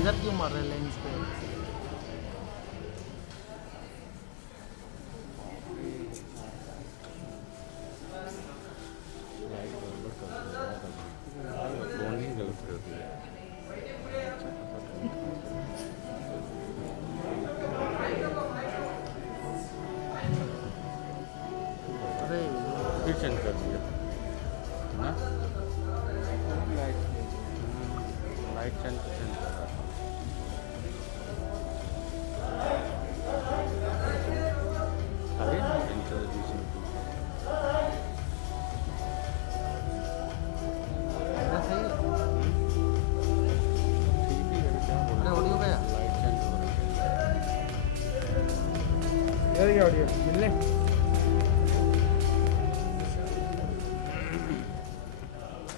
इधर क्यों मार रहे लेंस पे? अरे फिर चेंज कर दिया ना, लाइट चेंज कर रहा था। अरे इंट्रोड्यूसिंग इधर सही है। ठीक ही है, क्या बोल अरे ऑडियो गया। लाइट चेंज हो रहा इधर क्या ऑडियो मिल ले।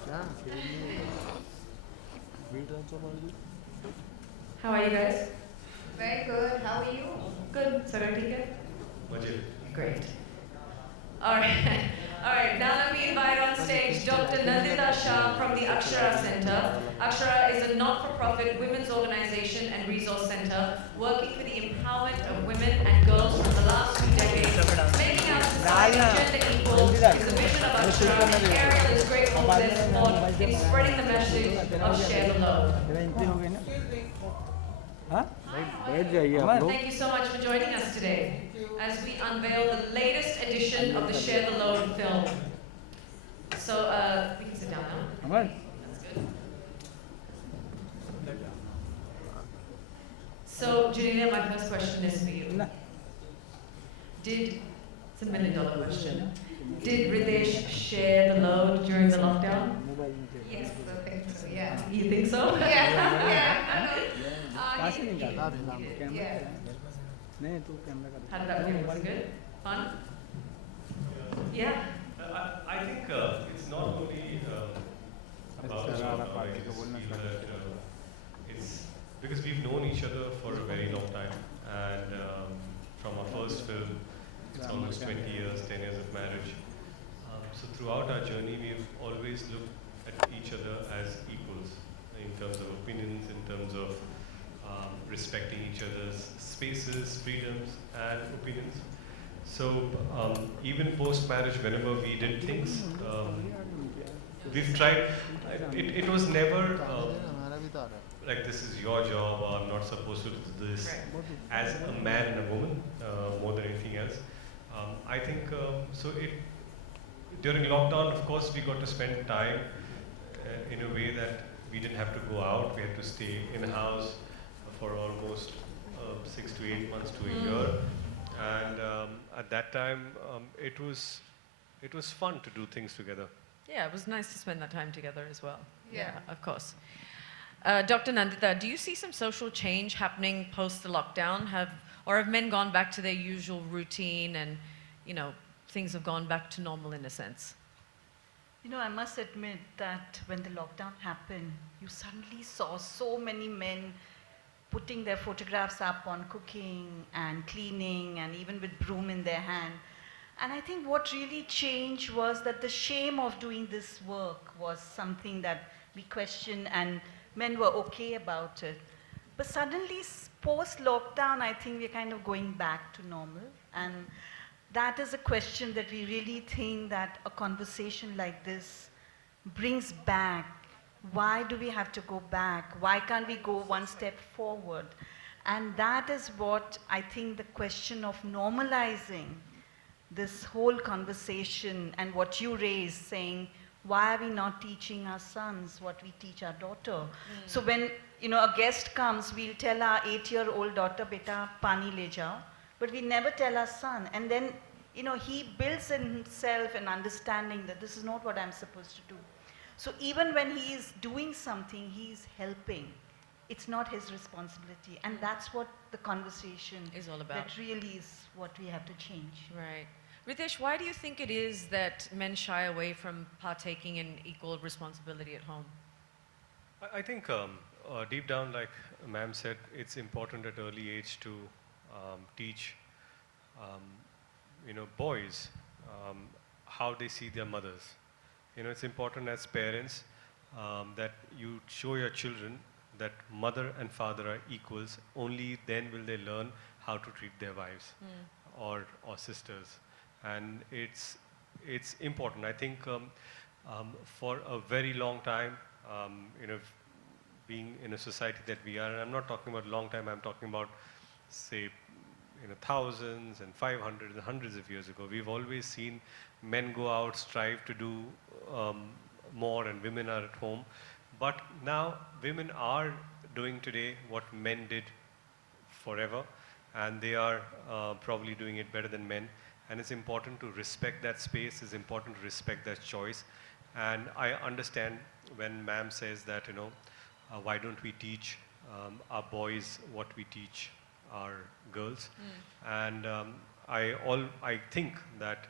क्या? How are you guys? Very good. How are you? Good. Sagar, ठीक है? Vijay. Great. All right. All right. Now let me invite on stage Dr. Nandita Shah from the Akshara Center. Akshara is a not-for-profit women's organization and resource center working for the empowerment of women and girls for the last 2 decades. Making our society gender equal is the vision of Akshara. Ariel is grateful for their support in spreading the message of share the load. तेरा entry हो गई ना? हाँ? बैठ जाइए आप लोग। Thank you so much for joining us today as we unveil the latest edition of the Share the Load film. So, we can sit down now. Amar That's good. So, Genelia, my first question is for you. ना It's a $1 million question. Did Riteish share the load during the lockdown? Mobile में थे। Yes, I think so. Yeah. You think so? Yeah. Yeah. कहाँ से निकाला? Yeah. Camera Yeah. है? नहीं तू camera कर। How did that feel? Was it good? Fun? Yeah. I think it's not only about I just feel that it's because we've known each other for a very long time, and from our first film, it's almost 20 years, 10 years of marriage. So throughout our journey, we've always looked at each other as equals in terms of opinions, in terms of respecting each other's spaces, freedoms, and opinions. So even post-marriage, whenever we did things, we've tried. It was never हमारा भी तो आ रहा है। like this is your job, or I'm not supposed to do this. Right. As a man and a woman, more than anything else, I think so. During lockdown, of course, we got to spend time in a way that we didn't have to go out. We had to stay in a house for almost 6 to 8 months to a year, and at that time, it was fun to do things together. Yeah, it was nice to spend that time together as well. Yeah. Of course. Dr. Nandita, do you see some social change happening post the lockdown? Or have men gone back to their usual routine and, things have gone back to normal in a sense? I must admit that when the lockdown happened, you suddenly saw so many men putting their photographs up on cooking and cleaning and even with broom in their hand. And I think what really changed was that the shame of doing this work was something that we questioned, and men were okay about it. But suddenly, post-lockdown, I think we're kind of going back to normal. And that is a question that we really think that a conversation like this brings back. Why do we have to go back? Why can't we go one step forward? And that is what I think the question of normalizing this whole conversation and what you raised, saying, why are we not teaching our sons what we teach our daughter? So when a guest comes, we'll tell our 8-year-old daughter, beta, pani le jao, but we never tell our son. And then, he builds in himself an understanding that this is not what I'm supposed to do. So even when he is doing something, he's helping. It's not his responsibility. And that's what the conversation Is all about. that really is what we have to change. Right. Riteish, why do you think it is that men shy away from partaking in equal responsibility at home? I think deep down, like ma'am said, it's important at early age to teach, boys how they see their mothers. It's important as parents that you show your children that mother and father are equals, only then will they learn how to treat their wives or sisters. And it's important. I think for a very long time, you know, being in a society that we are, and I'm not talking about long time, I'm talking about, say, you know, thousands and 500 and hundreds of years ago, we've always seen men go out, strive to do more, and women are at home. But now women are doing today what men did forever, and they are probably doing it better than men. And it's important to respect that space, it's important to respect that choice. And I understand when ma'am says that, you know, why don't we teach our boys what we teach our girls? And I think that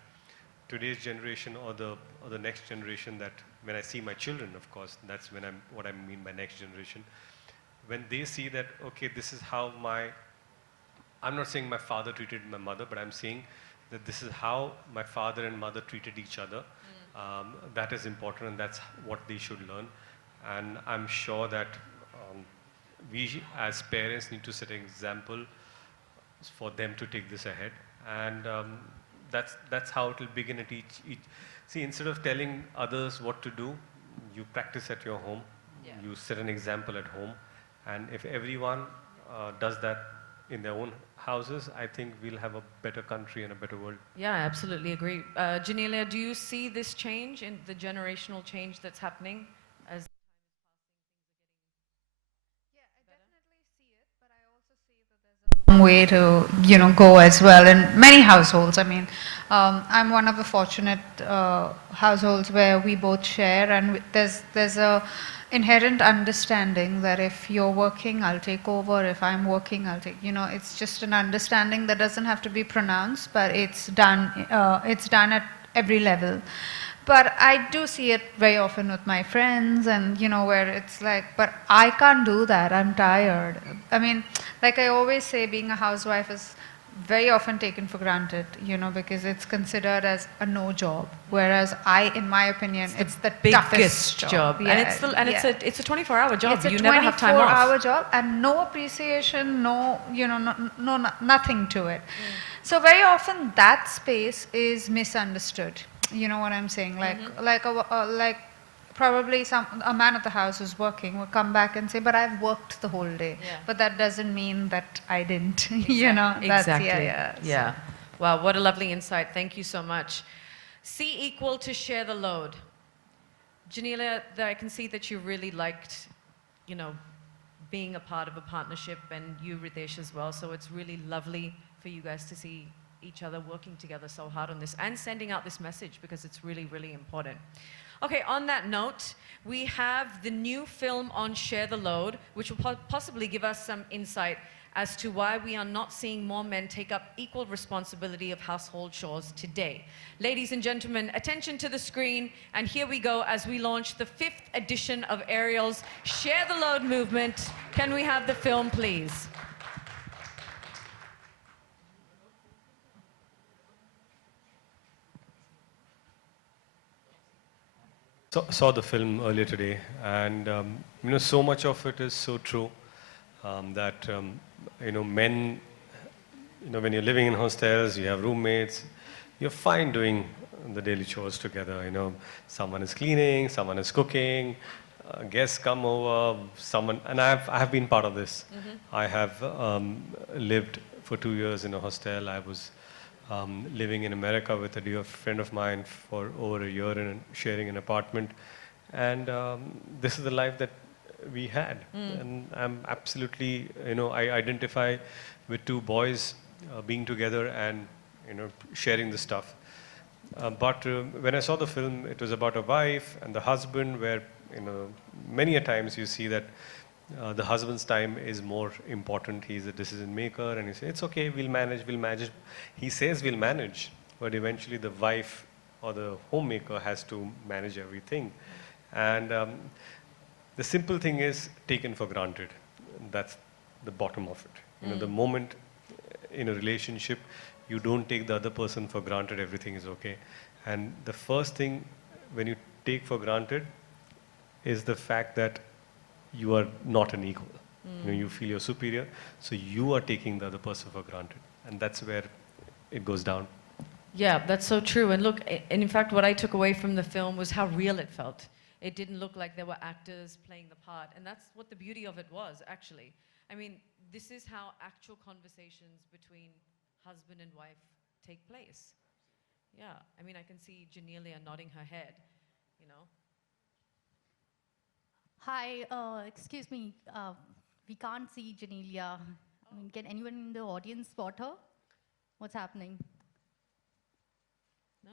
today's generation, or the next generation, that when I see my children, of course, that's when what I mean by next generation, when they see that, okay, this is how I'm not saying my father treated my mother, but I'm saying that this is how my father and mother treated each other. That is important, and that's what they should learn. And I'm sure that we as parents need to set an example for them to take this ahead. And that's how it will begin at each. See, instead of telling others what to do, you practice at your home. Yeah. You set an example at home. And if everyone does that in their own houses, I think we'll have a better country and a better world. Yeah, I absolutely agree. Genelia, do you see this change in the generational change that's happening as way to go as well in many households. I mean, I'm one of the fortunate households where we both share, and there's a inherent understanding that if you're working, I'll take over. If I'm working, I'll take. It's just an understanding that doesn't have to be pronounced, but it's done. It's done at every level. But I do see it very often with my friends, and where it's like, but I can't do that, I'm tired. I mean, like I always say, being a housewife is very often taken for granted, because it's considered as a no job. Whereas in my opinion, it's the biggest toughest job. Yeah, and it's a 24-hour job. It's a You never have time off. 24-hour job, and no appreciation, no, nothing to it. So very often that space is misunderstood. You know what I'm saying? Like probably a man at the house who's working will come back and say, "But I've worked the whole day." Yeah. But that doesn't mean that I didn't. Exactly. That's Exactly. yeah. Wow, what a lovely insight. Thank you so much. C equal to share the load. Genelia, I can see that you really liked, being a part of a partnership, and you, Riteish, as well. So it's really lovely for you guys to see each other working together so hard on this and sending out this message, because it's really, really important. Okay, on that note, we have the new film on Share the Load, which will possibly give us some insight as to why we are not seeing more men take up equal responsibility of household chores today. Ladies and gentlemen, attention to the screen, and here we go as we launch the 5th edition of Ariel's Share the Load movement. Can we have the film, please? Saw the film earlier today, and so much of it is so true, that men, when you're living in hostels, you have roommates, you're fine doing the daily chores together. Someone is cleaning, someone is cooking, guests come over, and I have been part of this. I have lived for 2 years in a hostel. I was living in America with a dear friend of mine for over a year and sharing an apartment. And this is the life that we had. And I'm absolutely, I identify with 2 boys being together and, sharing the stuff. But when I saw the film, it was about a wife and the husband, where, many a times you see that the husband's time is more important. He's a decision maker, and he says, it's okay, we'll manage. He says we'll manage, but eventually the wife or the homemaker has to manage everything. And the simple thing is taken for granted. That's the bottom of it. The moment in a relationship, you don't take the other person for granted, everything is okay. And the first thing when you take for granted is the fact that you are not an equal. You know, you feel you're superior, so you are taking the other person for granted. And that's where it goes down. Yeah, that's so true. And look, and in fact, what I took away from the film was how real it felt. It didn't look like there were actors playing the part. And that's what the beauty of it was, actually. I mean, this is how actual conversations between husband and wife take place. Yeah, I mean, I can see Genelia nodding her head, you know. Hi, excuse me. We can't see Genelia. I mean, can anyone in the audience spot her? What's happening? No?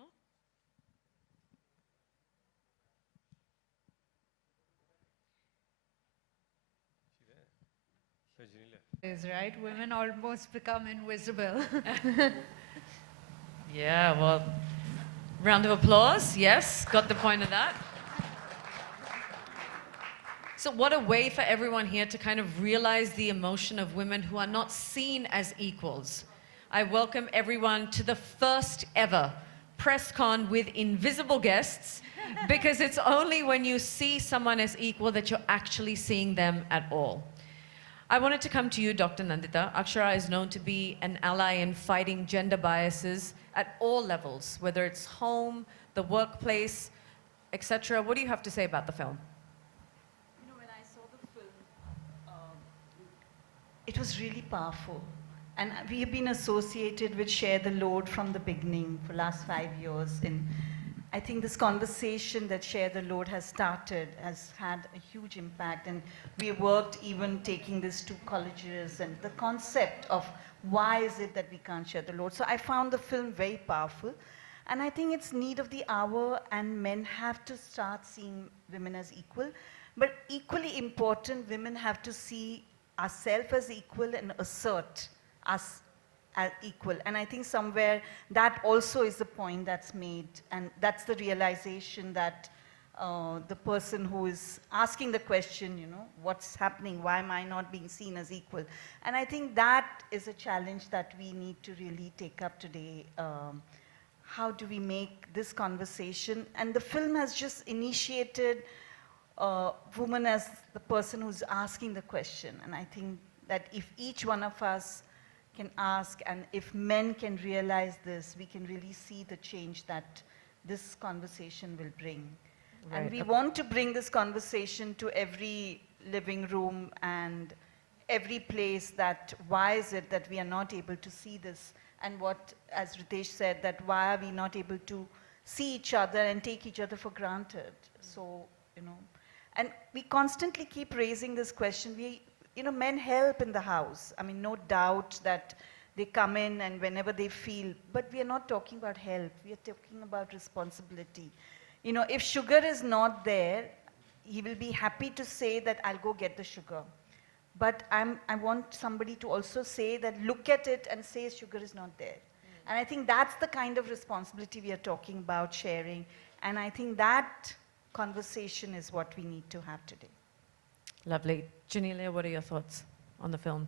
So, Genelia. Is right. Women almost become invisible. Yeah, well, round of applause. Yes, got the point of that. So what a way for everyone here to kind of realize the emotion of women who are not seen as equals. I welcome everyone to the first ever press con with invisible guests, because it's only when you see someone as equal that you're actually seeing them at all. I wanted to come to you, Dr. Nandita. Akshara is known to be an ally in fighting gender biases at all levels, whether it's home, the workplace, etc. What do you have to say about the film? You know, when I saw the film, it was really powerful. And we have been associated with Share the Load from the beginning for last 5 years. And I think this conversation that Share the Load has started has had a huge impact. And we worked even taking this to colleges and the concept of why is it that we can't share the load. So I found the film very powerful. And I think it's need of the hour, and men have to start seeing women as equal. But equally important, women have to see ourselves as equal and assert us as equal. And I think somewhere that also is the point that's made, and that's the realization that the person who is asking the question, you know, what's happening, why am I not being seen as equal? And I think that is a challenge that we need to really take up today. How do we make this conversation? And the film has just initiated woman as the person who's asking the question. And I think that if each one of us can ask, and if men can realize this, we can really see the change that this conversation will bring. Right. And we want to bring this conversation to every living room and every place, that why is it that we are not able to see this? And what, as Riteish said, that why are we not able to see each other and take each other for granted? So, you know, and we constantly keep raising this question. You know, men help in the house. I mean, no doubt that they come in and whenever they feel, but we are not talking about help. We are talking about responsibility. You know, if sugar is not there, he will be happy to say that I'll go get the sugar. But I want somebody to also say that, look at it and say sugar is not there. And I think that's the kind of responsibility we are talking about, sharing. And I think that conversation is what we need to have today. Lovely. Genelia, what are your thoughts on the film?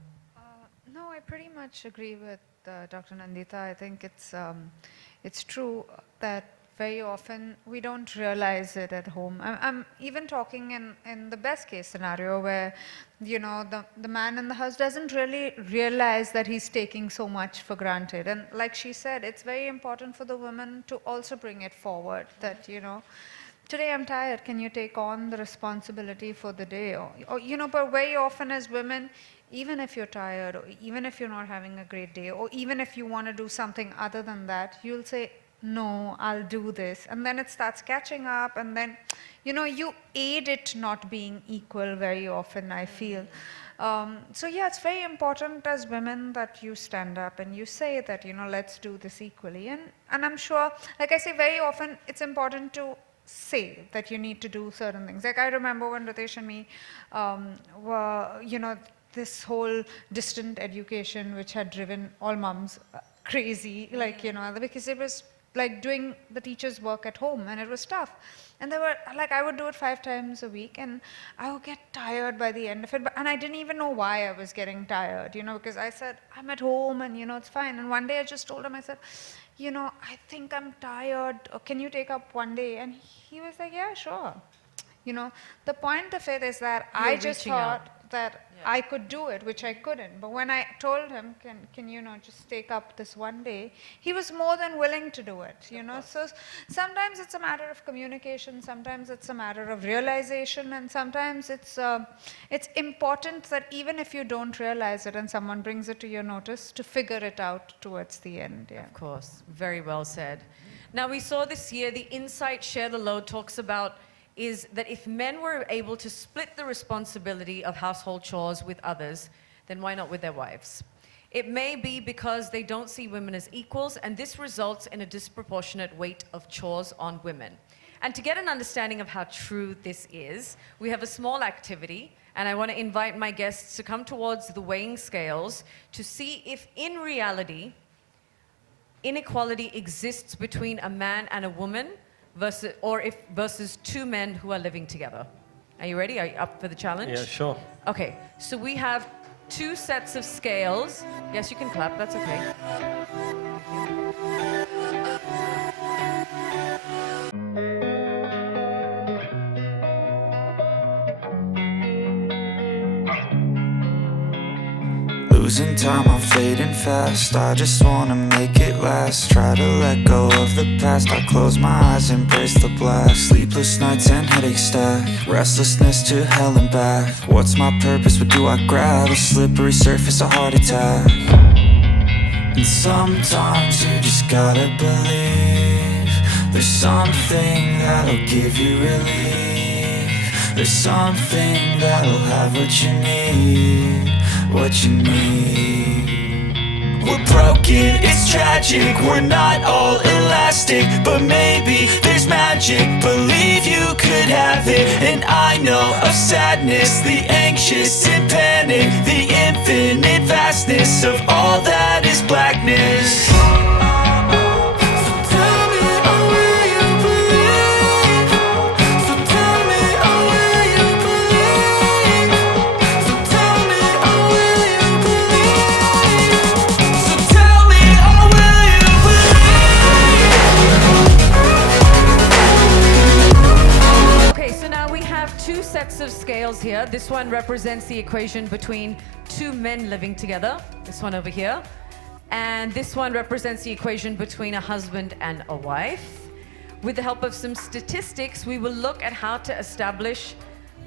No, I pretty much agree with Dr. Nandita. I think it's true that very often we don't realize it at home. I'm even talking in the best case scenario where, you know, the man in the house doesn't really realize that he's taking so much for granted. And like she said, it's very important for the woman to also bring it forward that, you know, today I'm tired, can you take on the responsibility for the day? Or, you know, but very often as women, even if you're tired, or even if you're not having a great day, or even if you want to do something other than that, you'll say, no, I'll do this. And then it starts catching up, and then, you know, you aid it not being equal very often, I feel. So yeah, it's very important as women that you stand up and you say that, you know, let's do this equally. And I'm sure, like I say, very often it's important to say that you need to do certain things. Like I remember when Riteish and me were, you know, this whole distant education which had driven all mums crazy, like, you know, because it was like doing the teacher's work at home, and it was tough. And they were like, I would do it 5 times a week, and I would get tired by the end of it. And I didn't even know why I was getting tired, you know, because I said, I'm at home and, you know, it's fine. And one day I just told him, I said, you know, I think I'm tired. Can you take up one day? And he was like, yeah, sure. You know, the point of it is that I just reaching out. thought that I could do it, which I couldn't. But when I told him, can you know, just take up this one day, he was more than willing to do it, you know. So sometimes it's a matter of communication, sometimes it's a matter of realization, and sometimes it's important that even if you don't realize it and someone brings it to your notice, to figure it out towards the end. Yeah. Of course, very well said. Now we saw this year, the Insight Share the Load talks about is that if men were able to split the responsibility of household chores with others, then why not with their wives? It may be because they don't see women as equals, and this results in a disproportionate weight of chores on women. And to get an understanding of how true this is, we have a small activity, and I want to invite my guests to come towards the weighing scales to see if in reality inequality exists between a man and a woman versus two men who are living together. Are you ready? Are you up for the challenge? Yeah, sure. Okay, so we have 2 sets of scales. Yes, you can clap, that's okay. Losing time, I'm fading fast. I just wanna make it last. Try to let go of the past. I close my eyes, embrace the blast. Sleepless nights and headaches stack. Restlessness to hell and back. What's my purpose? What do I grab? A slippery surface, a heart attack. And sometimes you just gotta believe there's something that'll give you relief. There's something that'll have what you need. What you need. We're broken, it's tragic. We're not all elastic, but maybe there's magic. Believe you could have it. And I know of sadness, the anxious and panic, the infinite vastness of all that is blackness. Sets of scales here. This one represents the equation between 2 men living together. This one over here. And this one represents the equation between a husband and a wife. With the help of some statistics, we will look at how to establish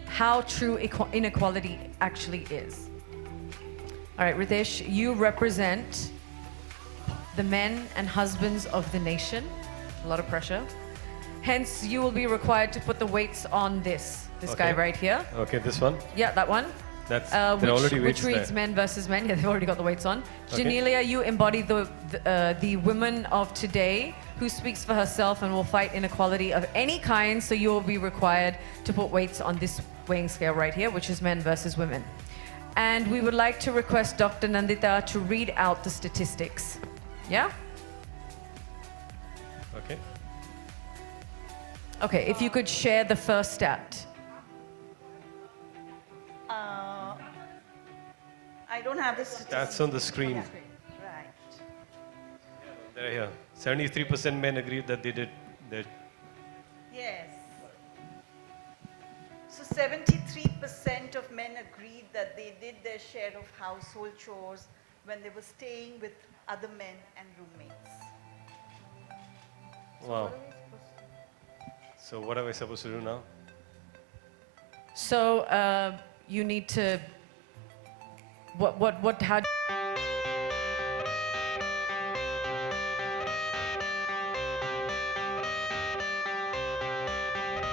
how true inequality actually is. All right, Riteish, you represent the men and husbands of the nation. A lot of pressure. Hence, you will be required to put the weights on this guy right here. Okay, this one? Yeah, that one. That's which reads men versus men. Yeah, they've already got the weights on. Okay. Genelia, you embody the women of today who speaks for herself and will fight inequality of any kind, so you will be required to put weights on this weighing scale right here, which is men versus women. And we would like to request Dr. Nandita to read out the statistics. Yeah? Okay. Okay, if you could share the first stat. I don't have the statistics. That's on the screen. Right. There, here. 73% men agreed that they did that. Yes. So 73% of men agreed that they did their share of household chores when they were staying with other men and roommates. Wow. So what am I supposed to do now? So you need to, how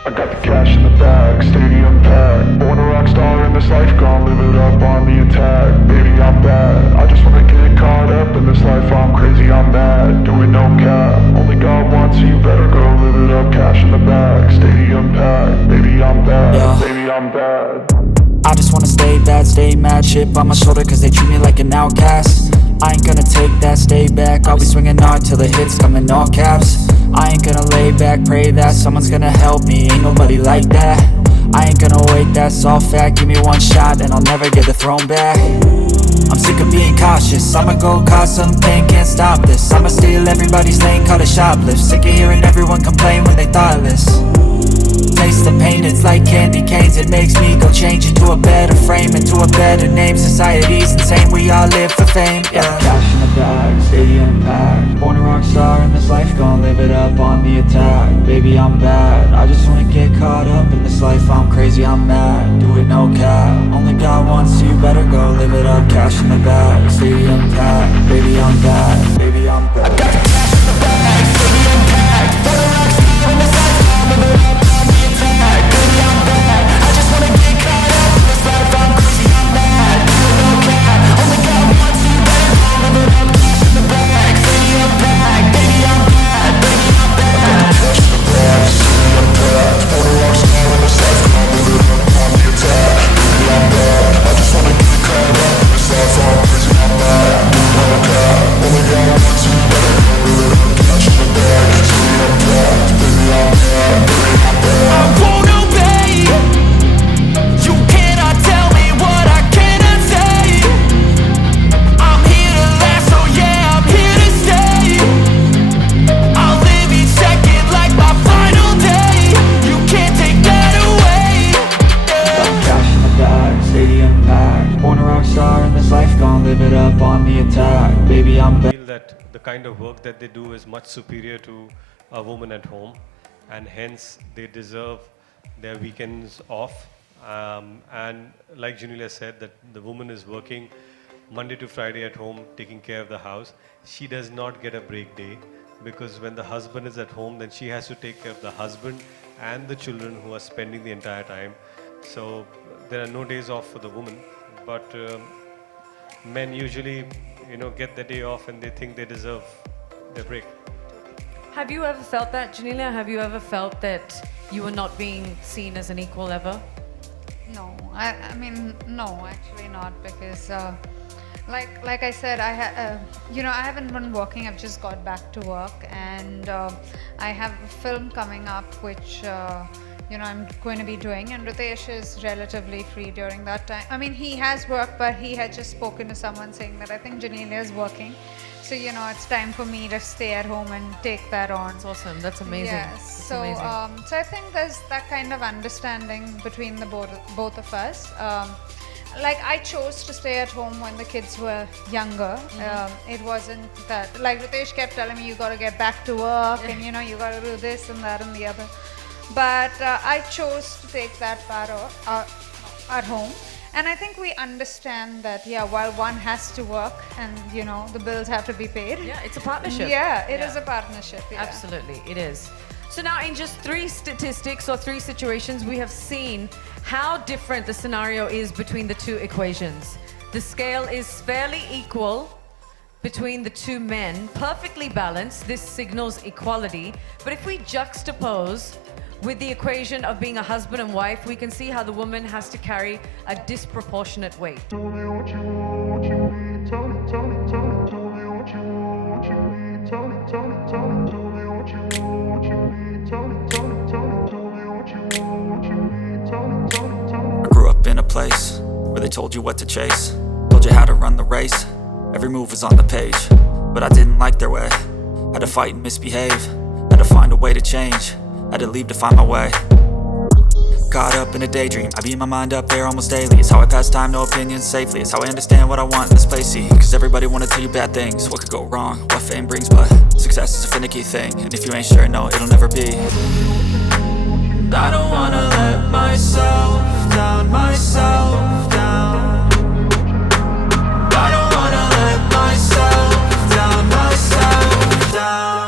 I got the cash in the bag, stadium packed. Born a rock star in this life, gon' live it up on the attack. Baby, I'm bad, I just wanna get caught up in this life. I'm crazy, I'm mad, doing no cap. Only God wants you, better go live it up. Cash in the bag, stadium packed. Baby, I'm bad, baby, I'm bad. I just wanna stay bad, stay mad. Chip on my shoulder cause they treat me like an outcast. I ain't gonna take that, stay back. I'll be swinging hard till the hits come in all caps. I ain't gonna lay back, pray that someone's gonna help me. Ain't nobody like that. I ain't gonna wait, that's all fact. Give me one shot and I'll never get the throne back. I'm sick of being cautious, I'ma go cause some pain, can't stop this. I'ma steal everybody's lane, call it shoplift. Sick of hearing everyone complain when they thoughtless. taste the pain, it's like candy canes. It makes me go change into a better frame, into a better name. Society's insane, we all live for fame, yeah. Cash in the bag, stadium packed. Born a rock star in this life, gon' live it up on the attack. Baby, I'm bad, I just wanna get caught up in this life. I'm crazy, I'm mad, do it no cap. Only God wants you, better go live it up. Cash in the bag, stadium packed. Baby, I'm bad, baby, I'm bad. I got the cash in the bag, stadium packed. Born a rock star in this life, gon' live it up on the attack. Baby, I'm bad, I just wanna get caught up in this life. I'm crazy, I'm mad, do it no cap. Only God wants you, better go live it up. Cash in the bag, stadium packed. Baby, I'm bad, baby, I'm bad. Cash in the bag, stadium packed. Born a rock star in this life, gon' live it up on the attack. Baby, I'm bad, I just wanna get caught up in this life. I'm crazy, I'm mad, do it no cap. Only God wants you, better go live it up. Cash in the bag, stadium packed. Baby, I'm bad, baby, I'm bad. I won't obey. You cannot tell me what I cannot say. I'm here to last, so yeah, I'm here to stay. I'll live each second like my final day. You can't take that away, yeah. Cash in the bag, stadium packed. Born a rock star in this life, gon' live it up on the attack. Baby, I'm back. I feel that the kind of work that they do is much superior to a woman at home, and hence they deserve their weekends off. And like Genelia said, that the woman is working Monday to Friday at home, taking care of the house. She does not get a break day, because when the husband is at home, then she has to take care of the husband and the children who are spending the entire time. So there are no days off for the woman, but men usually, get the day off and they think they deserve their break. Have you ever felt that, Genelia? Have you ever felt that you were not being seen as an equal ever? No, I mean, no, actually not, because like I said, I haven't been working. I've just got back to work, and I have a film coming up which I'm going to be doing, and Riteish is relatively free during that time. I mean, he has work, but he had just spoken to someone saying that I think Genelia is working, so it's time for me to stay at home and take that on. That's awesome. That's amazing. Yes. That's amazing. So I think there's that kind of understanding between the both of us. Like, I chose to stay at home when the kids were younger. It wasn't that, like Riteish kept telling me, you got to get back to work, and you got to do this and that and the other. But I chose to take that part at home. And I think we understand that, while one has to work and, the bills have to be paid. Yeah, it's a partnership. Yeah, it is a partnership. Yeah. Absolutely, it is. So now, in just 3 statistics or 3 situations, we have seen how different the scenario is between the 2 equations. The scale is fairly equal between the 2 men, perfectly balanced. This signals equality. But if we juxtapose with the equation of being a husband and wife, we can see how the woman has to carry a disproportionate weight. Tell me what you need. Tell me, tell me, tell me, tell me what you need. Tell me, tell me, tell me, tell me what you need. Tell me, tell me, tell me, tell me what you need. Tell me, tell me, tell me. I grew up in a place where they told you what to chase, told you how to run the race. Every move was on the page, but I didn't like their way. Had to fight and misbehave, had to find a way to change, had to leave to find my way. Caught up in a daydream, I beat my mind up there almost daily. It's how I pass time, no opinions safely. It's how I understand what I want in this place, see. Cause everybody wanna tell you bad things, what could go wrong, what fame brings. But success is a finicky thing, and if you ain't sure, no, it'll never be. I don't wanna let myself down, myself down. I don't wanna let myself down, myself down.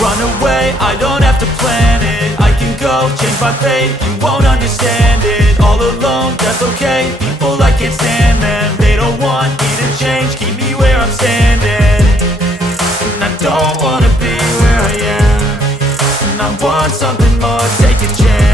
Run away, I don't have to plan it. I can go, change my fate, you won't understand it. All alone, that's okay, people I can't stand them. They don't want me to change, keep me where I'm standing. And I don't wanna be where I am, and I want something more, take a chance.